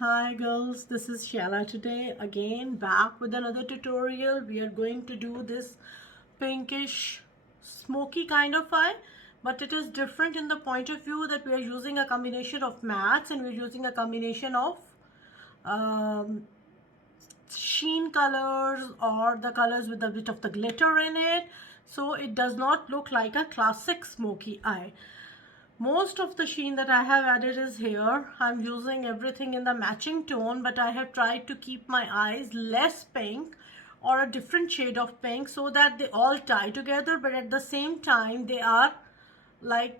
Hi girls, this is Shehla today again back with another tutorial. We are going to do this pinkish smoky kind of eye, but it is different in the point of view that we are using a combination of mattes and we're using a combination of um, sheen colors or the colors with a bit of the glitter in it, so it does not look like a classic smoky eye. Most of the sheen that I have added is here. I'm using everything in the matching tone, but I have tried to keep my eyes less pink or a different shade of pink so that they all tie together, but at the same time they are like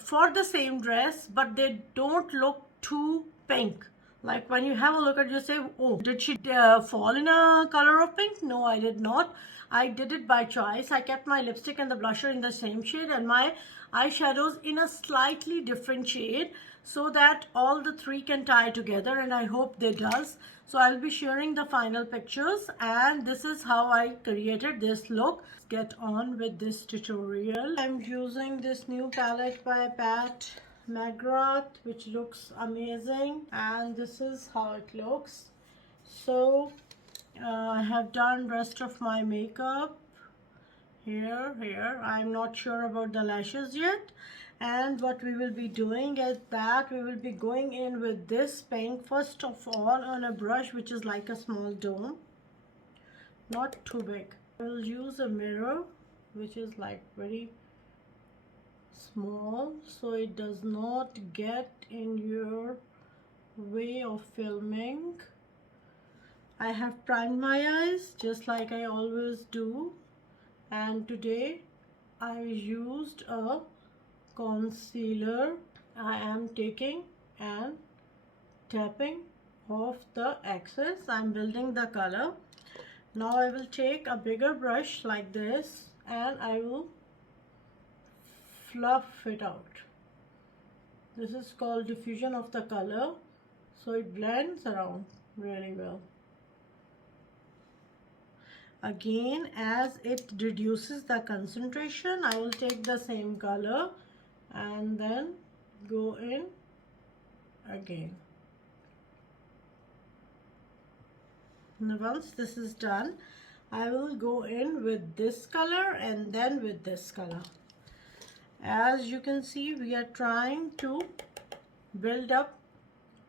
for the same dress, but they don't look too pink. Like when you have a look at, you say, oh, did she fall in a color of pink? No, I did not. I did it by choice. I kept my lipstick and the blusher in the same shade and my eyeshadows in a slightly different shade so that all the three can tie together, and I hope they does. So I'll be sharing the final pictures, and this is how I created this look. Let's get on with this tutorial. I'm using this new palette by Pat McGrath, which looks amazing, and this is how it looks. So I have done rest of my makeup here. I'm not sure about the lashes yet, and what we will be doing is that we will be going in with this pink first of all on a brush which is like a small dome, not too big. I will use a mirror which is like very small so it does not get in your way of filming. I have primed my eyes just like I always do, and today I used a concealer. I am taking and tapping off the excess. I'm building the color. Now I will take a bigger brush like this and I will fluff it out. This is called diffusion of the color, so it blends around really well. Again, as it reduces the concentration, I will take the same color and then go in again. Now once this is done, I will go in with this color and then with this color. As you can see, we are trying to build up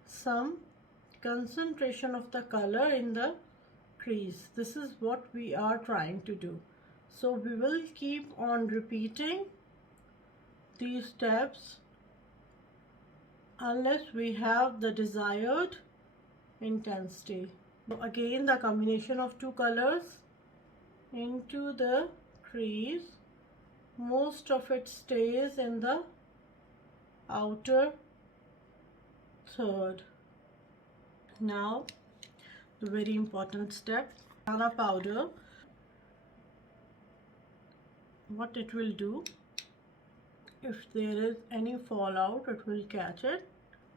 some concentration of the color in the crease. This is what we are trying to do. So we will keep on repeating these steps unless we have the desired intensity. So again, the combination of two colors into the crease. Most of it stays in the outer third. Now the very important step, banana powder. What it will do, if there is any fallout, it will catch it.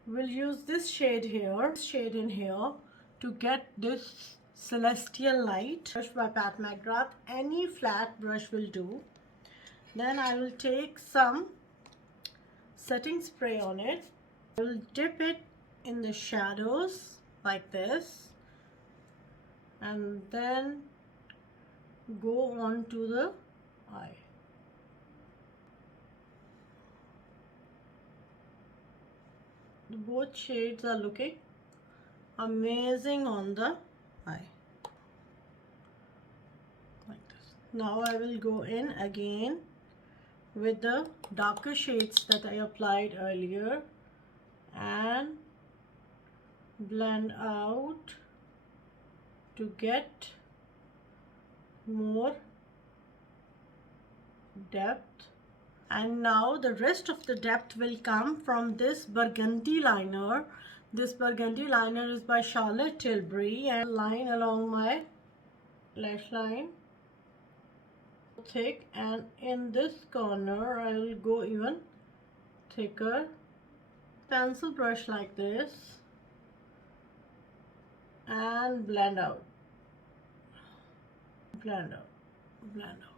We'll use this shade here, in here, to get this celestial light. Brush by Pat McGrath, any flat brush will do. Then I will take some setting spray on it. I will dip it in the shadows like this and then go on to the eye. Both shades are looking amazing on the eye like this. Now I will go in again with the darker shades that I applied earlier and blend out to get more depth. And now the rest of the depth will come from this burgundy liner. This burgundy liner is by Charlotte Tilbury, and line along my lash line thick, and in this corner I will go even thicker. Pencil brush like this and blend out, blend out, blend out.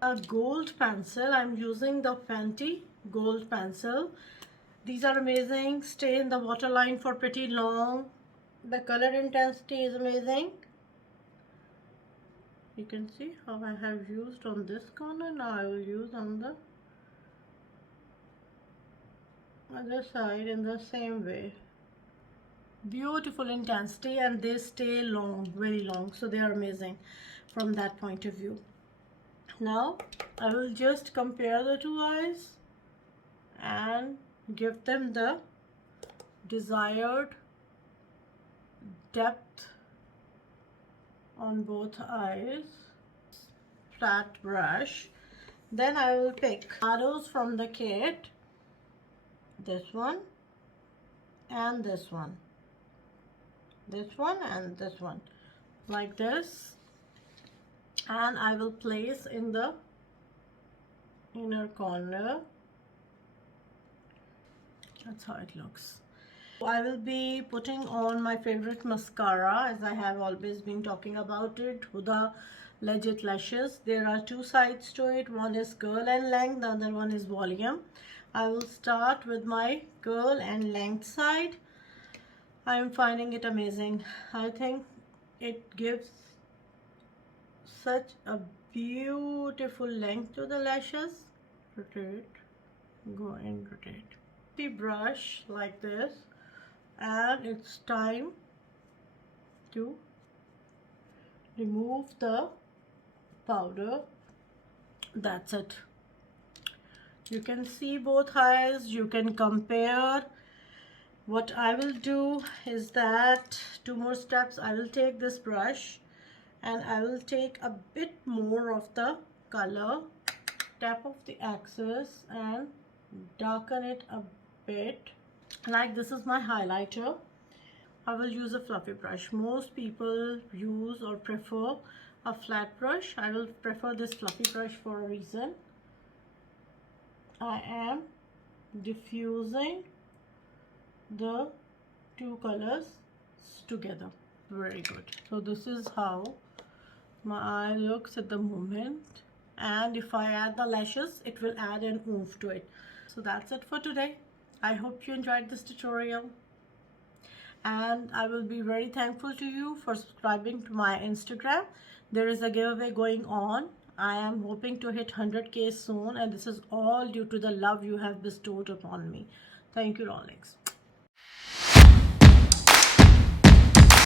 A gold pencil, I'm using the Fenty gold pencil. These are amazing, stay in the waterline for pretty long. The color intensity is amazing. You can see how I have used on this corner. Now I will use on the other side in the same way. Beautiful intensity, and they stay long, very long, so they are amazing from that point of view. Now I will just compare the two eyes and give them the desired depth on both eyes. Flat brush. Then I will pick shadows from the kit, this one and this one, this one and this one, like this, and I will place in the inner corner. That's how it looks. I will be putting on my favorite mascara, as I have always been talking about it, Huda Legit Lashes. There are two sides to it. One is curl and length, the other one is volume. I will start with my curl and length side. I am finding it amazing. I think it gives such a beautiful length to the lashes. Rotate, go and rotate. The brush like this, and it's time to remove the powder. That's it. You can see both eyes, you can compare. What I will do is that two more steps. I will take this brush and I will take a bit more of the color, tap off the excess and darken it a bit. Like this is my highlighter. I will use a fluffy brush. Most people use or prefer a flat brush. I will prefer this fluffy brush for a reason. I am diffusing the two colors together. Very good. So this is how my eye looks at the moment, and if I add the lashes, it will add an oomph to it. So that's it for today. I hope you enjoyed this tutorial, and I will be very thankful to you for subscribing to my Instagram. There is a giveaway going on. I am hoping to hit 100K soon, and this is all due to the love you have bestowed upon me. Thank you, darlings.